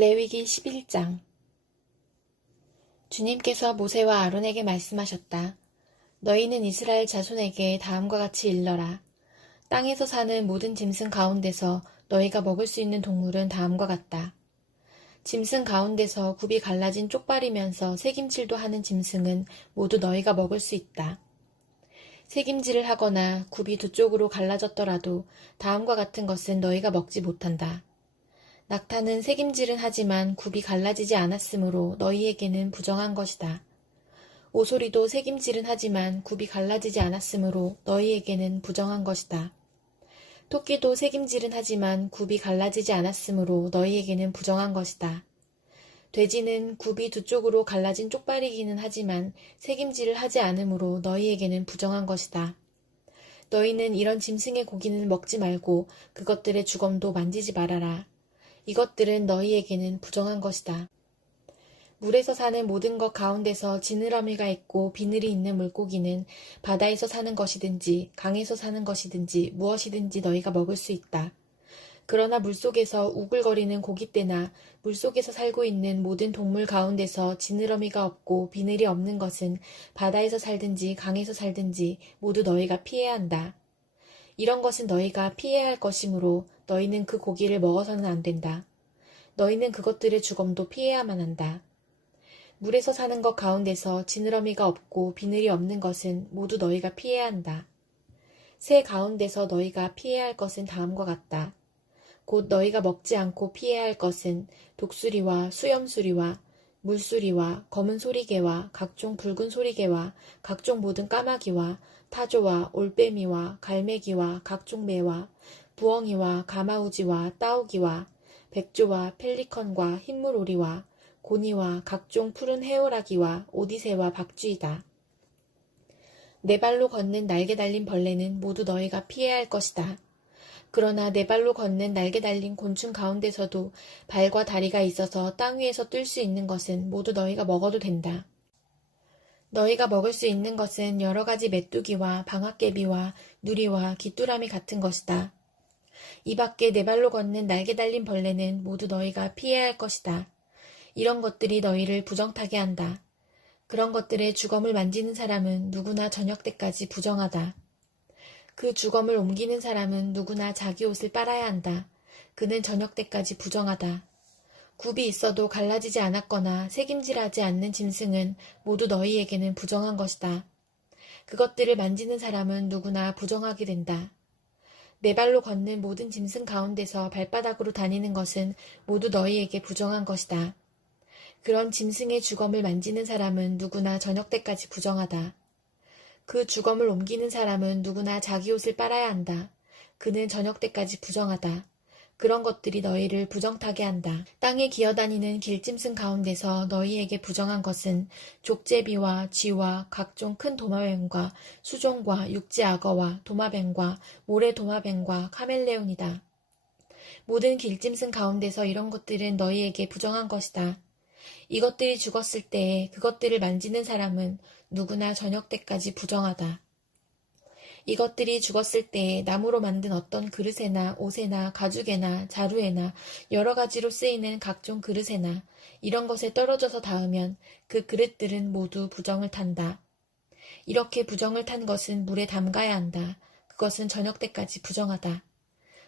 레위기 11장. 주님께서 모세와 아론에게 말씀하셨다. 너희는 이스라엘 자손에게 다음과 같이 일러라. 땅에서 사는 모든 짐승 가운데서 너희가 먹을 수 있는 동물은 다음과 같다. 짐승 가운데서 굽이 갈라진 쪽발이면서 새김질도 하는 짐승은 모두 너희가 먹을 수 있다. 새김질을 하거나 굽이 두 쪽으로 갈라졌더라도 다음과 같은 것은 너희가 먹지 못한다. 낙타는 새김질은 하지만 굽이 갈라지지 않았으므로 너희에게는 부정한 것이다. 오소리도 새김질은 하지만 굽이 갈라지지 않았으므로 너희에게는 부정한 것이다. 토끼도 새김질은 하지만 굽이 갈라지지 않았으므로 너희에게는 부정한 것이다. 돼지는 굽이 두 쪽으로 갈라진 쪽발이기는 하지만 새김질을 하지 않으므로 너희에게는 부정한 것이다. 너희는 이런 짐승의 고기는 먹지 말고 그것들의 주검도 만지지 말아라. 이것들은 너희에게는 부정한 것이다. 물에서 사는 모든 것 가운데서 지느러미가 있고 비늘이 있는 물고기는 바다에서 사는 것이든지 강에서 사는 것이든지 무엇이든지 너희가 먹을 수 있다. 그러나 물속에서 우글거리는 고깃대나 물속에서 살고 있는 모든 동물 가운데서 지느러미가 없고 비늘이 없는 것은 바다에서 살든지 강에서 살든지 모두 너희가 피해야 한다. 이런 것은 너희가 피해야 할 것이므로 너희는 그 고기를 먹어서는 안 된다. 너희는 그것들의 주검도 피해야만 한다. 물에서 사는 것 가운데서 지느러미가 없고 비늘이 없는 것은 모두 너희가 피해야 한다. 새 가운데서 너희가 피해야 할 것은 다음과 같다. 곧 너희가 먹지 않고 피해야 할 것은 독수리와 수염수리와 물수리와 검은 소리개와 각종 붉은 소리개와 각종 모든 까마귀와 타조와 올빼미와 갈매기와 각종 매와 부엉이와 가마우지와 따오기와 백조와 펠리컨과 흰물오리와 고니와 각종 푸른 해오라기와 오디새와 박쥐이다. 네 발로 걷는 날개 달린 벌레는 모두 너희가 피해야 할 것이다. 그러나 네 발로 걷는 날개 달린 곤충 가운데서도 발과 다리가 있어서 땅 위에서 뜰 수 있는 것은 모두 너희가 먹어도 된다. 너희가 먹을 수 있는 것은 여러 가지 메뚜기와 방앗개비와 누리와 귀뚜라미 같은 것이다. 이 밖에 네 발로 걷는 날개 달린 벌레는 모두 너희가 피해야 할 것이다. 이런 것들이 너희를 부정타게 한다. 그런 것들의 주검을 만지는 사람은 누구나 저녁 때까지 부정하다. 그 주검을 옮기는 사람은 누구나 자기 옷을 빨아야 한다. 그는 저녁 때까지 부정하다. 굽이 있어도 갈라지지 않았거나 새김질하지 않는 짐승은 모두 너희에게는 부정한 것이다. 그것들을 만지는 사람은 누구나 부정하게 된다. 네 발로 걷는 모든 짐승 가운데서 발바닥으로 다니는 것은 모두 너희에게 부정한 것이다. 그런 짐승의 주검을 만지는 사람은 누구나 저녁 때까지 부정하다. 그 주검을 옮기는 사람은 누구나 자기 옷을 빨아야 한다. 그는 저녁 때까지 부정하다. 그런 것들이 너희를 부정타게 한다. 땅에 기어다니는 길짐승 가운데서 너희에게 부정한 것은 족제비와 쥐와 각종 큰 도마뱀과 수종과 육지악어와 도마뱀과 모래도마뱀과 카멜레온이다. 모든 길짐승 가운데서 이런 것들은 너희에게 부정한 것이다. 이것들이 죽었을 때에 그것들을 만지는 사람은 누구나 저녁 때까지 부정하다. 이것들이 죽었을 때에 나무로 만든 어떤 그릇에나 옷에나 가죽에나 자루에나 여러 가지로 쓰이는 각종 그릇에나 이런 것에 떨어져서 닿으면 그 그릇들은 모두 부정을 탄다. 이렇게 부정을 탄 것은 물에 담가야 한다. 그것은 저녁 때까지 부정하다.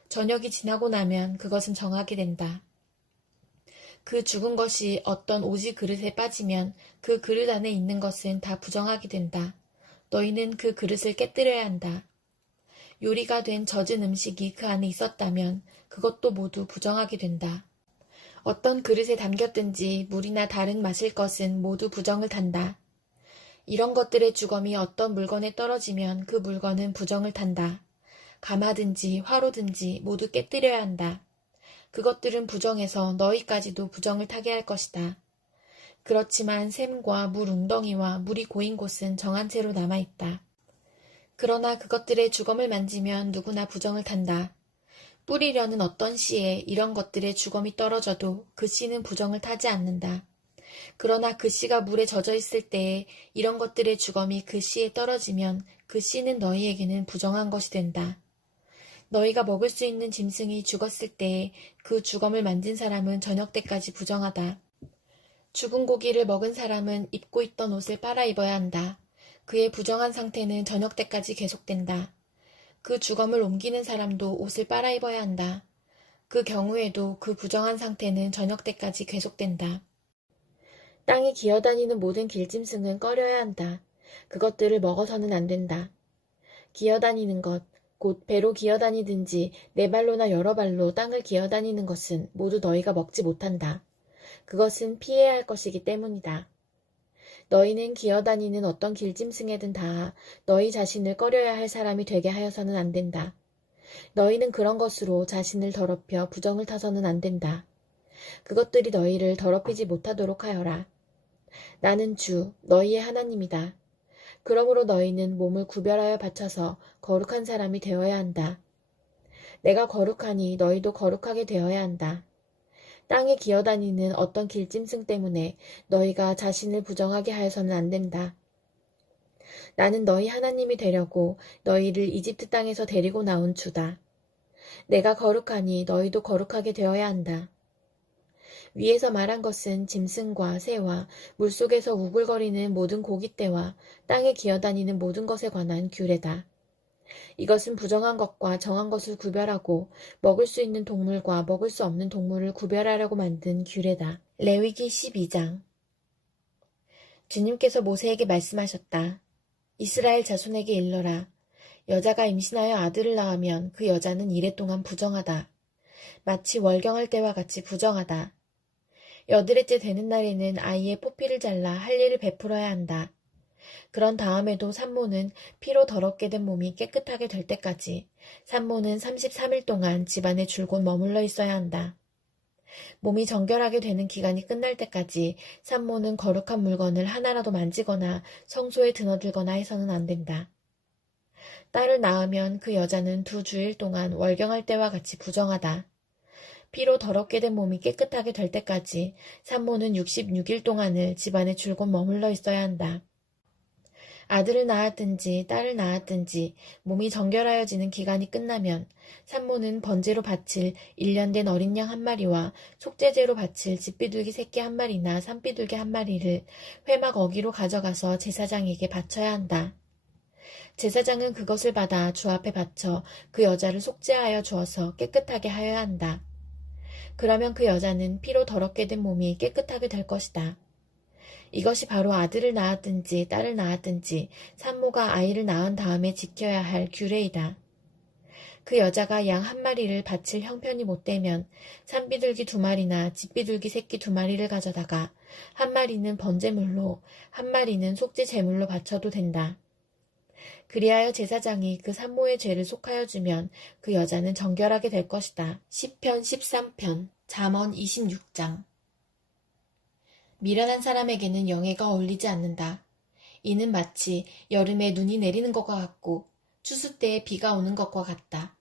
저녁이 지나고 나면 그것은 정하게 된다. 그 죽은 것이 어떤 오지 그릇에 빠지면 그 그릇 안에 있는 것은 다 부정하게 된다. 너희는 그 그릇을 깨뜨려야 한다. 요리가 된 젖은 음식이 그 안에 있었다면 그것도 모두 부정하게 된다. 어떤 그릇에 담겼든지 물이나 다른 마실 것은 모두 부정을 탄다. 이런 것들의 주검이 어떤 물건에 떨어지면 그 물건은 부정을 탄다. 가마든지 화로든지 모두 깨뜨려야 한다. 그것들은 부정해서 너희까지도 부정을 타게 할 것이다. 그렇지만 샘과 물 웅덩이와 물이 고인 곳은 정한 채로 남아있다. 그러나 그것들의 주검을 만지면 누구나 부정을 탄다. 뿌리려는 어떤 씨에 이런 것들의 주검이 떨어져도 그 씨는 부정을 타지 않는다. 그러나 그 씨가 물에 젖어 있을 때에 이런 것들의 주검이 그 씨에 떨어지면 그 씨는 너희에게는 부정한 것이 된다. 너희가 먹을 수 있는 짐승이 죽었을 때 그 주검을 만진 사람은 저녁 때까지 부정하다. 죽은 고기를 먹은 사람은 입고 있던 옷을 빨아 입어야 한다. 그의 부정한 상태는 저녁 때까지 계속된다. 그 주검을 옮기는 사람도 옷을 빨아 입어야 한다. 그 경우에도 그 부정한 상태는 저녁 때까지 계속된다. 땅에 기어다니는 모든 길짐승은 꺼려야 한다. 그것들을 먹어서는 안 된다. 기어다니는 것, 곧 배로 기어다니든지 네 발로나 여러 발로 땅을 기어다니는 것은 모두 너희가 먹지 못한다. 그것은 피해야 할 것이기 때문이다. 너희는 기어다니는 어떤 길짐승에든 다 너희 자신을 꺼려야 할 사람이 되게 하여서는 안 된다. 너희는 그런 것으로 자신을 더럽혀 부정을 타서는 안 된다. 그것들이 너희를 더럽히지 못하도록 하여라. 나는 주, 너희의 하나님이다. 그러므로 너희는 몸을 구별하여 바쳐서 거룩한 사람이 되어야 한다. 내가 거룩하니 너희도 거룩하게 되어야 한다. 땅에 기어다니는 어떤 길짐승 때문에 너희가 자신을 부정하게 하여서는 안 된다. 나는 너희 하나님이 되려고 너희를 이집트 땅에서 데리고 나온 주다. 내가 거룩하니 너희도 거룩하게 되어야 한다. 위에서 말한 것은 짐승과 새와 물속에서 우글거리는 모든 고깃대와 땅에 기어다니는 모든 것에 관한 규례다. 이것은 부정한 것과 정한 것을 구별하고 먹을 수 있는 동물과 먹을 수 없는 동물을 구별하려고 만든 규례다. 레위기 12장. 주님께서 모세에게 말씀하셨다. 이스라엘 자손에게 일러라. 여자가 임신하여 아들을 낳으면 그 여자는 이래 동안 부정하다. 마치 월경할 때와 같이 부정하다. 여드레째 되는 날에는 아이의 포피를 잘라 할례를 베풀어야 한다. 그런 다음에도 산모는 피로 더럽게 된 몸이 깨끗하게 될 때까지 산모는 33일 동안 집안에 줄곧 머물러 있어야 한다. 몸이 정결하게 되는 기간이 끝날 때까지 산모는 거룩한 물건을 하나라도 만지거나 성소에 드나들거나 해서는 안 된다. 딸을 낳으면 그 여자는 2주일 동안 월경할 때와 같이 부정하다. 피로 더럽게 된 몸이 깨끗하게 될 때까지 산모는 66일 동안을 집안에 줄곧 머물러 있어야 한다. 아들을 낳았든지 딸을 낳았든지 몸이 정결하여지는 기간이 끝나면 산모는 번제로 바칠 1년 된 어린 양 1마리와 속죄제로 바칠 집비둘기 새끼 1마리나 산비둘기 1마리를 회막 어기로 가져가서 제사장에게 바쳐야 한다. 제사장은 그것을 받아 주 앞에 바쳐 그 여자를 속죄하여 주어서 깨끗하게 하여야 한다. 그러면 그 여자는 피로 더럽게 된 몸이 깨끗하게 될 것이다. 이것이 바로 아들을 낳았든지 딸을 낳았든지 산모가 아이를 낳은 다음에 지켜야 할 규례이다. 그 여자가 양 1마리를 바칠 형편이 못되면 산비둘기 2마리나 집비둘기 새끼 2마리를 가져다가 1마리는 번제물로 1마리는 속죄 제물로 바쳐도 된다. 그리하여 제사장이 그 산모의 죄를 속하여 주면 그 여자는 정결하게 될 것이다. 시편 13편, 잠언 26장. 미련한 사람에게는 영예가 어울리지 않는다. 이는 마치 여름에 눈이 내리는 것과 같고 추수 때에 비가 오는 것과 같다.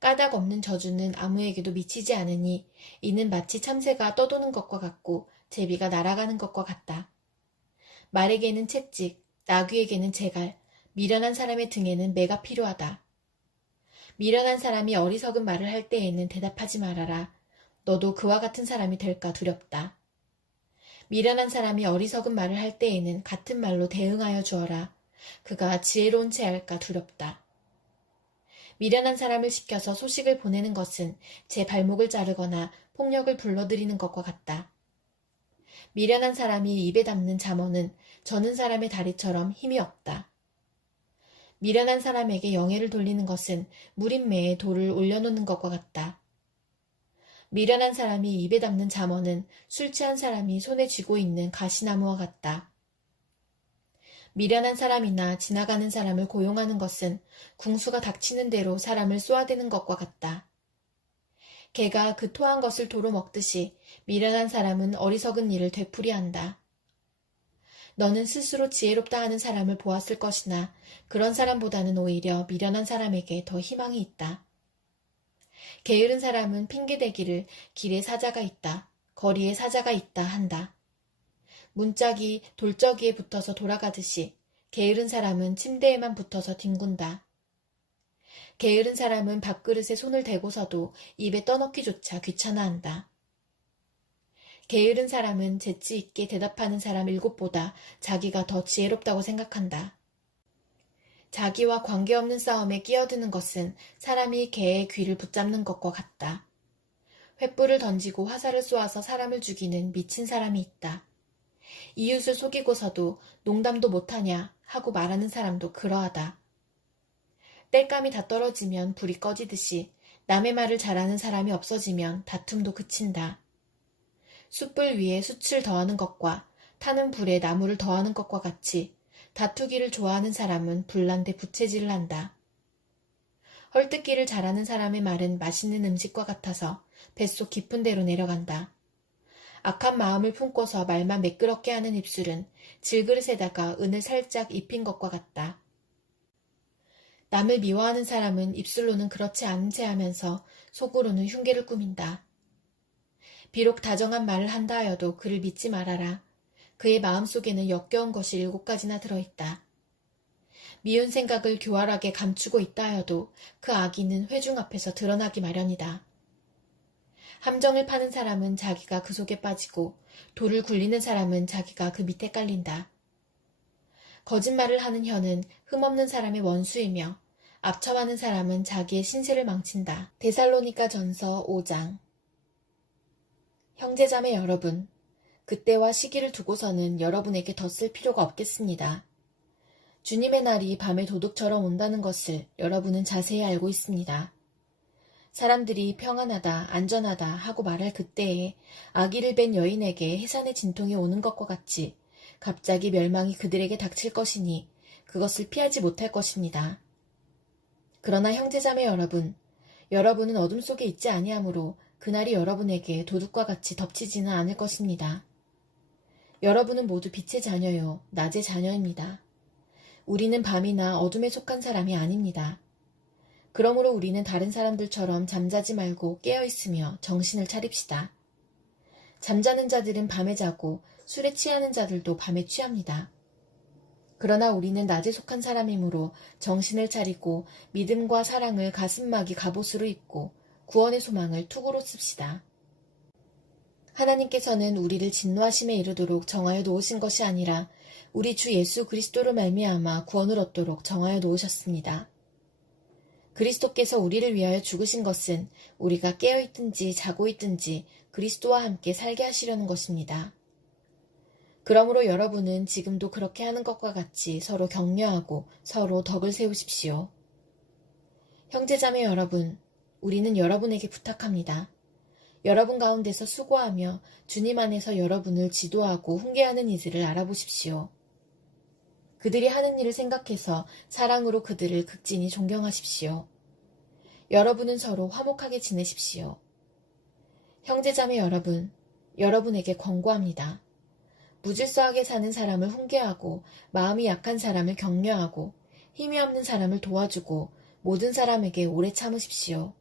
까닭 없는 저주는 아무에게도 미치지 않으니 이는 마치 참새가 떠도는 것과 같고 제비가 날아가는 것과 같다. 말에게는 채찍, 나귀에게는 재갈, 미련한 사람의 등에는 매가 필요하다. 미련한 사람이 어리석은 말을 할 때에는 대답하지 말아라. 너도 그와 같은 사람이 될까 두렵다. 미련한 사람이 어리석은 말을 할 때에는 같은 말로 대응하여 주어라. 그가 지혜로운 채 할까 두렵다. 미련한 사람을 시켜서 소식을 보내는 것은 제 발목을 자르거나 폭력을 불러들이는 것과 같다. 미련한 사람이 입에 담는 잠언은 저는 사람의 다리처럼 힘이 없다. 미련한 사람에게 영예를 돌리는 것은 무림매에 돌을 올려놓는 것과 같다. 미련한 사람이 입에 담는 잠언은 술 취한 사람이 손에 쥐고 있는 가시나무와 같다. 미련한 사람이나 지나가는 사람을 고용하는 것은 궁수가 닥치는 대로 사람을 쏘아대는 것과 같다. 개가 그 토한 것을 도로 먹듯이 미련한 사람은 어리석은 일을 되풀이한다. 너는 스스로 지혜롭다 하는 사람을 보았을 것이나 그런 사람보다는 오히려 미련한 사람에게 더 희망이 있다. 게으른 사람은 핑계대기를 길에 사자가 있다, 거리에 사자가 있다 한다. 문짝이 돌저기에 붙어서 돌아가듯이 게으른 사람은 침대에만 붙어서 뒹군다. 게으른 사람은 밥그릇에 손을 대고서도 입에 떠넣기조차 귀찮아한다. 게으른 사람은 재치 있게 대답하는 사람 7보다 자기가 더 지혜롭다고 생각한다. 자기와 관계없는 싸움에 끼어드는 것은 사람이 개의 귀를 붙잡는 것과 같다. 횃불을 던지고 화살을 쏘아서 사람을 죽이는 미친 사람이 있다. 이웃을 속이고서도 농담도 못하냐 하고 말하는 사람도 그러하다. 땔감이 다 떨어지면 불이 꺼지듯이 남의 말을 잘하는 사람이 없어지면 다툼도 그친다. 숯불 위에 숯을 더하는 것과 타는 불에 나무를 더하는 것과 같이 다투기를 좋아하는 사람은 불난데 부채질을 한다. 헐뜯기를 잘하는 사람의 말은 맛있는 음식과 같아서 뱃속 깊은 데로 내려간다. 악한 마음을 품고서 말만 매끄럽게 하는 입술은 질그릇에다가 은을 살짝 입힌 것과 같다. 남을 미워하는 사람은 입술로는 그렇지 않은 체 하면서 속으로는 흉계를 꾸민다. 비록 다정한 말을 한다 하여도 그를 믿지 말아라. 그의 마음속에는 역겨운 것이 7가지나 들어있다. 미운 생각을 교활하게 감추고 있다 하여도 그 악의는 회중 앞에서 드러나기 마련이다. 함정을 파는 사람은 자기가 그 속에 빠지고 돌을 굴리는 사람은 자기가 그 밑에 깔린다. 거짓말을 하는 혀는 흠없는 사람의 원수이며 압첨하는 사람은 자기의 신세를 망친다. 데살로니가 전서 5장. 형제자매 여러분, 그때와 시기를 두고서는 여러분에게 더 쓸 필요가 없겠습니다. 주님의 날이 밤의 도둑처럼 온다는 것을 여러분은 자세히 알고 있습니다. 사람들이 평안하다, 안전하다 하고 말할 그때에 아기를 뵌 여인에게 해산의 진통이 오는 것과 같이 갑자기 멸망이 그들에게 닥칠 것이니 그것을 피하지 못할 것입니다. 그러나 형제자매 여러분, 여러분은 어둠 속에 있지 아니하므로 그날이 여러분에게 도둑과 같이 덮치지는 않을 것입니다. 여러분은 모두 빛의 자녀요, 낮의 자녀입니다. 우리는 밤이나 어둠에 속한 사람이 아닙니다. 그러므로 우리는 다른 사람들처럼 잠자지 말고 깨어있으며 정신을 차립시다. 잠자는 자들은 밤에 자고 술에 취하는 자들도 밤에 취합니다. 그러나 우리는 낮에 속한 사람이므로 정신을 차리고 믿음과 사랑을 가슴막이 갑옷으로 입고 구원의 소망을 투구로 씁시다. 하나님께서는 우리를 진노하심에 이르도록 정하여 놓으신 것이 아니라 우리 주 예수 그리스도로 말미암아 구원을 얻도록 정하여 놓으셨습니다. 그리스도께서 우리를 위하여 죽으신 것은 우리가 깨어있든지 자고 있든지 그리스도와 함께 살게 하시려는 것입니다. 그러므로 여러분은 지금도 그렇게 하는 것과 같이 서로 격려하고 서로 덕을 세우십시오. 형제자매 여러분, 우리는 여러분에게 부탁합니다. 여러분 가운데서 수고하며 주님 안에서 여러분을 지도하고 훈계하는 이들을 알아보십시오. 그들이 하는 일을 생각해서 사랑으로 그들을 극진히 존경하십시오. 여러분은 서로 화목하게 지내십시오. 형제자매 여러분, 여러분에게 권고합니다. 무질서하게 사는 사람을 훈계하고 마음이 약한 사람을 격려하고 힘이 없는 사람을 도와주고 모든 사람에게 오래 참으십시오.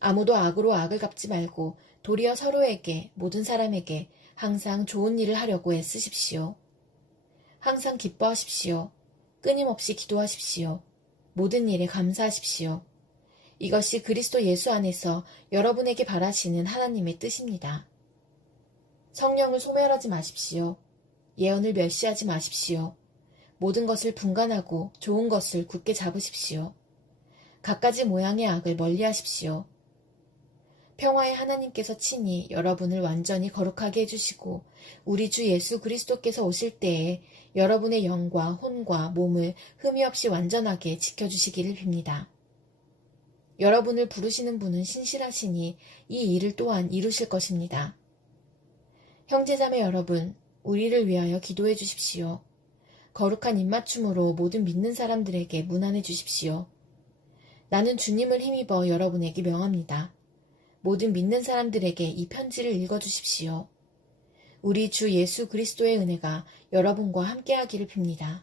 아무도 악으로 악을 갚지 말고 도리어 서로에게 모든 사람에게 항상 좋은 일을 하려고 애쓰십시오. 항상 기뻐하십시오. 끊임없이 기도하십시오. 모든 일에 감사하십시오. 이것이 그리스도 예수 안에서 여러분에게 바라시는 하나님의 뜻입니다. 성령을 소멸하지 마십시오. 예언을 멸시하지 마십시오. 모든 것을 분간하고 좋은 것을 굳게 잡으십시오. 갖가지 모양의 악을 멀리하십시오. 평화의 하나님께서 친히 여러분을 완전히 거룩하게 해주시고 우리 주 예수 그리스도께서 오실 때에 여러분의 영과 혼과 몸을 흠이 없이 완전하게 지켜주시기를 빕니다. 여러분을 부르시는 분은 신실하시니 이 일을 또한 이루실 것입니다. 형제자매 여러분, 우리를 위하여 기도해 주십시오. 거룩한 입맞춤으로 모든 믿는 사람들에게 문안해 주십시오. 나는 주님을 힘입어 여러분에게 명합니다. 모든 믿는 사람들에게 이 편지를 읽어주십시오. 우리 주 예수 그리스도의 은혜가 여러분과 함께하기를 빕니다.